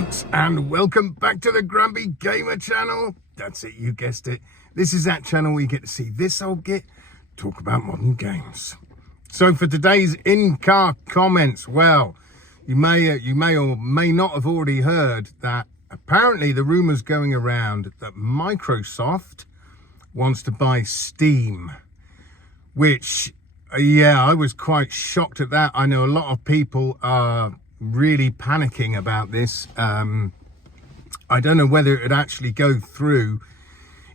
folks, and welcome back to the Grumpy Gamer channel. That's it, you guessed it. This is that channel where you get to see this old git talk about modern games. So for today's in-car comments, well, you may or may not have already heard that apparently the rumors going around that Microsoft wants to buy Steam, which, yeah, I was quite shocked at that. I know a lot of people are really panicking about this. I don't know whether it would actually go through,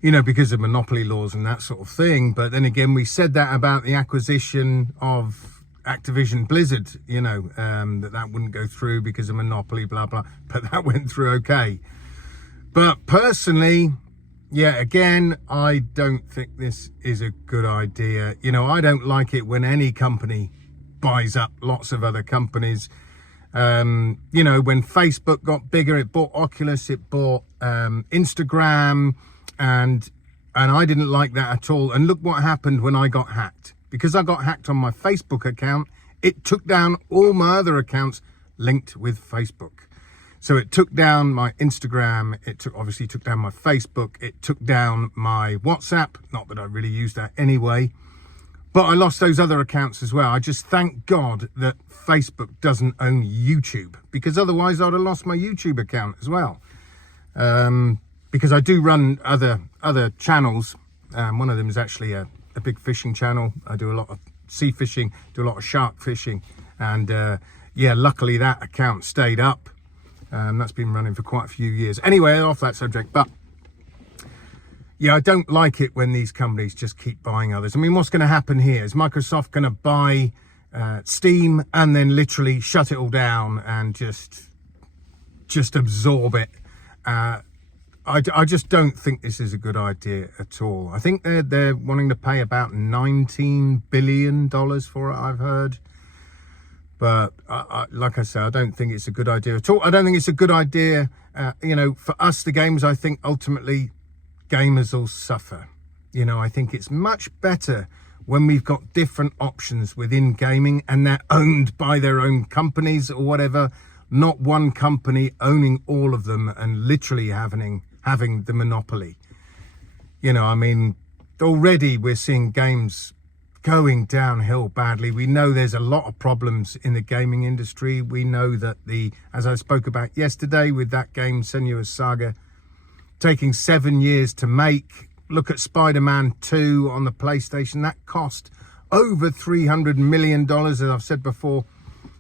you know, because of monopoly laws and that sort of thing. But then again, we said that about the acquisition of Activision Blizzard, you know, that wouldn't go through because of monopoly, blah, blah. But that went through okay. But personally, yeah, again, I don't think this is a good idea. You know, I don't like it when any company buys up lots of other companies. You know, when Facebook got bigger, it bought Oculus, it bought Instagram, and I didn't like that at all. And look what happened when I got hacked. Because I got hacked on my Facebook account, it took down all my other accounts linked with Facebook. So it took down my Instagram, obviously took down my Facebook, it took down my WhatsApp, not that I really use that anyway. But I lost those other accounts as well. I just thank God that Facebook doesn't own YouTube, because otherwise I'd have lost my YouTube account as well. Because I do run other channels. One of them is actually a big fishing channel. I do a lot of sea fishing, do a lot of shark fishing. And yeah, luckily that account stayed up. That's been running for quite a few years. Anyway, off that subject, but yeah, I don't like it when these companies just keep buying others. I mean, what's going to happen here? Is Microsoft going to buy Steam and then literally shut it all down and just absorb it? I just don't think this is a good idea at all. I think they're wanting to pay about $19 billion for it, I've heard. But like I said, I don't think it's a good idea at all. I don't think it's a good idea, you know, for us, the gamers. I think ultimately gamers will suffer. You know, I think it's much better when we've got different options within gaming and they're owned by their own companies or whatever, not one company owning all of them and literally having the monopoly. You know, I mean, already we're seeing games going downhill badly. We know there's a lot of problems in the gaming industry. We know that as I spoke about yesterday with that game, Senua's Saga, taking 7 years to make. Look at Spider-Man 2 on the PlayStation. That cost over $300 million, as I've said before,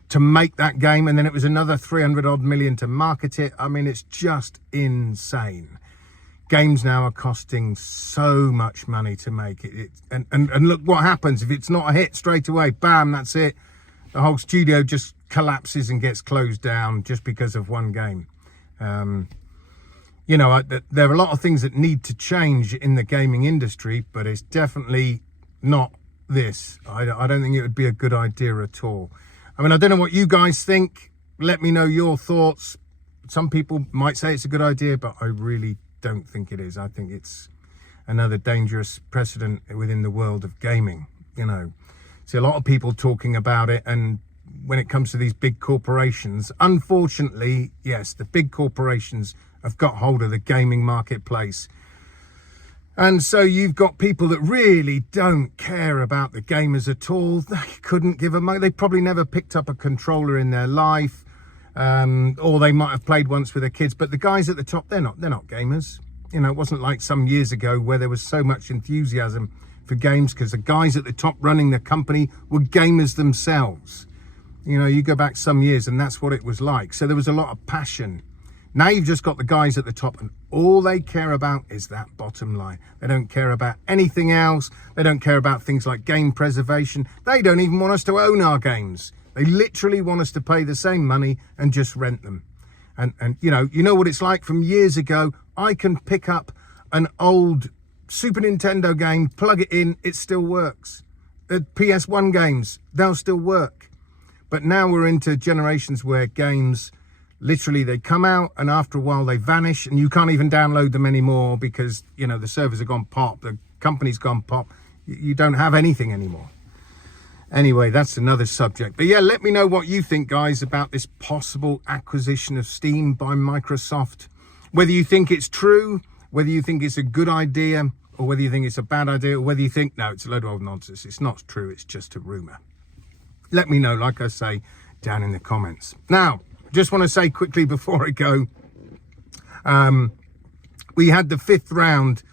to make that game. And then it was another 300 odd million to market it. I mean, it's just insane. Games now are costing so much money to make it. And look what happens. If it's not a hit straight away, bam, that's it. The whole studio just collapses and gets closed down just because of one game. You know, there are a lot of things that need to change in the gaming industry, but it's definitely not this. I don't think it would be a good idea at all. I mean, I don't know what you guys think. Let me know your thoughts. Some people might say it's a good idea, but I really don't think it is. I think it's another dangerous precedent within the world of gaming. You know, see a lot of people talking about it, and when it comes to these big corporations, unfortunately, yes, the big corporations have got hold of the gaming marketplace. And so you've got people that really don't care about the gamers at all. They couldn't give a money. They probably never picked up a controller in their life, or they might have played once with their kids. But the guys at the top, they're not gamers. You know, it wasn't like some years ago where there was so much enthusiasm for games because the guys at the top running the company were gamers themselves. You know, you go back some years and that's what it was like. So there was a lot of passion. Now you've just got the guys at the top and all they care about is that bottom line. They don't care about anything else. They don't care about things like game preservation. They don't even want us to own our games. They literally want us to pay the same money and just rent them. And you know what it's like from years ago. I can pick up an old Super Nintendo game, plug it in, it still works. The PS1 games, they'll still work. But now we're into generations where games, literally they come out and after a while they vanish and you can't even download them anymore because, you know, the servers have gone pop, the company's gone pop. You don't have anything anymore. Anyway, that's another subject. But yeah, let me know what you think, guys, about this possible acquisition of Steam by Microsoft. Whether you think it's true, whether you think it's a good idea, or whether you think it's a bad idea, or whether you think, no, it's a load of old nonsense. It's not true. It's just a rumor. Let me know, like I say, down in the comments. Now, just want to say quickly before I go, we had the 5th round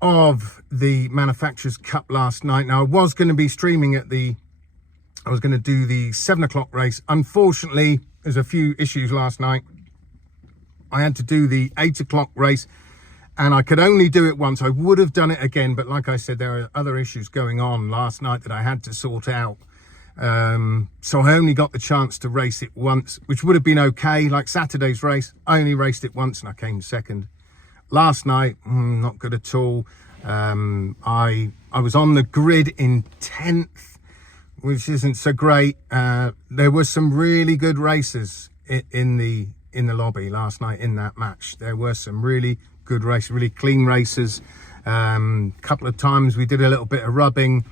of the Manufacturers Cup last night. Now, I was going to be streaming I was going to do the 7 o'clock race. Unfortunately, there's a few issues last night. I had to do the 8 o'clock race, and I could only do it once. I would have done it again, but like I said, there are other issues going on last night that I had to sort out. So I only got the chance to race it once, which would have been okay. Like Saturday's race, I only raced it once and I came second. Last night, not good at all. I was on the grid in 10th, which isn't so great. There were some really good races in the lobby last night in that match. There were some really good races, really clean races. Couple of times we did a little bit of rubbing,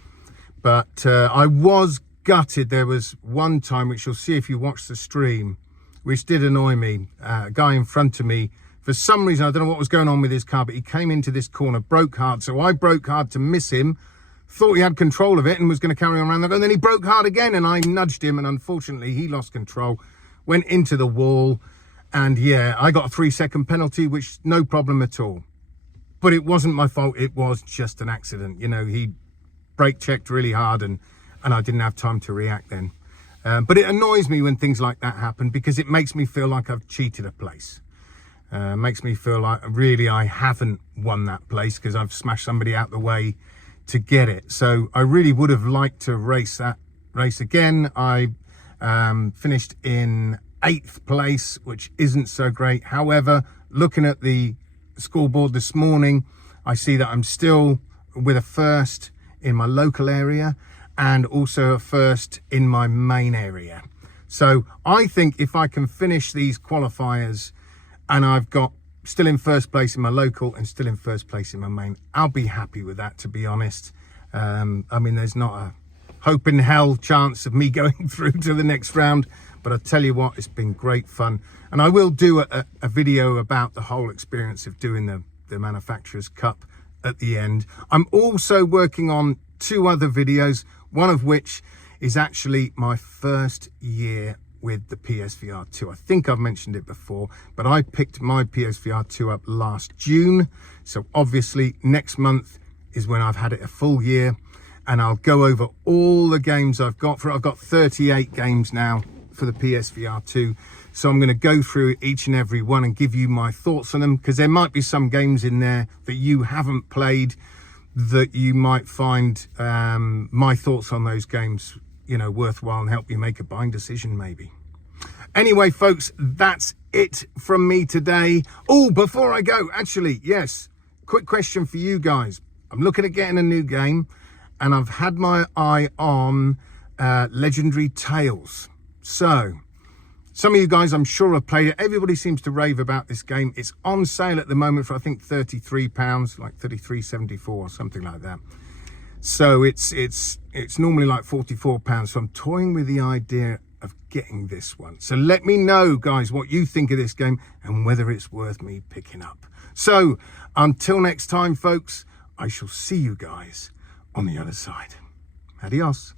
but I was gutted. There was one time, which you'll see if you watch the stream, which did annoy me. A guy in front of me, for some reason, I don't know what was going on with his car, but he came into this corner, broke hard. So I broke hard to miss him, thought he had control of it and was going to carry on around the go. And then he broke hard again and I nudged him. And unfortunately, he lost control, went into the wall. And yeah, I got a 3-second penalty, which no problem at all. But it wasn't my fault. It was just an accident. You know, he brake checked really hard and I didn't have time to react then. But it annoys me when things like that happen because it makes me feel like I've cheated a place. Makes me feel like really I haven't won that place because I've smashed somebody out the way to get it. So I really would have liked to race that race again. I finished in 8th place, which isn't so great. However, looking at the scoreboard this morning, I see that I'm still with a 1st in my local area and also a 1st in my main area. So I think if I can finish these qualifiers and I've got still in 1st place in my local and still in 1st place in my main, I'll be happy with that, to be honest. I mean, there's not a hope in hell chance of me going through to the next round, but I tell you what, it's been great fun. And I will do a video about the whole experience of doing the Manufacturers Cup at the end. I'm also working on 2 other videos, one of which is actually my 1st year with the PSVR 2. I think I've mentioned it before, but I picked my PSVR 2 up last June. So obviously next month is when I've had it a full year, and I'll go over all the games I've got for it. I've got 38 games now for the PSVR 2. So I'm going to go through each and every one and give you my thoughts on them, because there might be some games in there that you haven't played that you might find my thoughts on those games, you know, worthwhile and help you make a buying decision maybe. Anyway, folks, that's it from me today. Oh, before I go, actually, yes, quick question for you guys. I'm looking at getting a new game, and I've had my eye on Legendary Tales. So some of you guys, I'm sure, have played it. Everybody seems to rave about this game. It's on sale at the moment for, I think, £33, like £33.74 or something like that. So it's normally like £44. So I'm toying with the idea of getting this one. So let me know, guys, what you think of this game and whether it's worth me picking up. So until next time, folks, I shall see you guys on the other side. Adios.